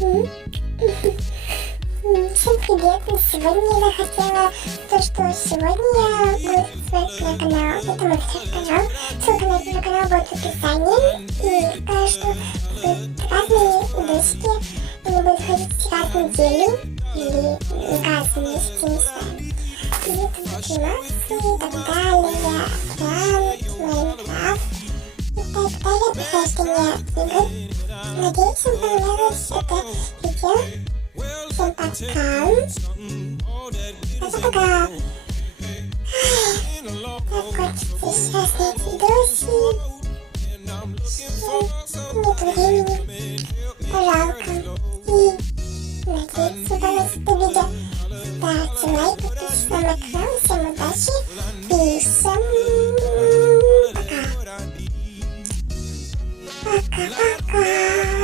М. Всем привет! Сегодня я захотела то, что сегодня будет свой канал. Это мой второй канал. Ссылка на этот канал будет в описании. И сказала, что будут разные видосики. Они будут ходить раз в неделю. Или раз в месяц, не знаю. И это анимации и так далее. Пранки, Майнкрафт. И так далее. Прохождение игр. Надеюсь, вам понравилось это видео. Всем пока. Пока-пока. Так хочется сейчас снять видосы. Нет времени. Жалко. И надеюсь, вам понравилось это видео. Ставьте лайк, подписывайтесь на мой канал. Всем удачи. И всем пока. Пока-пока.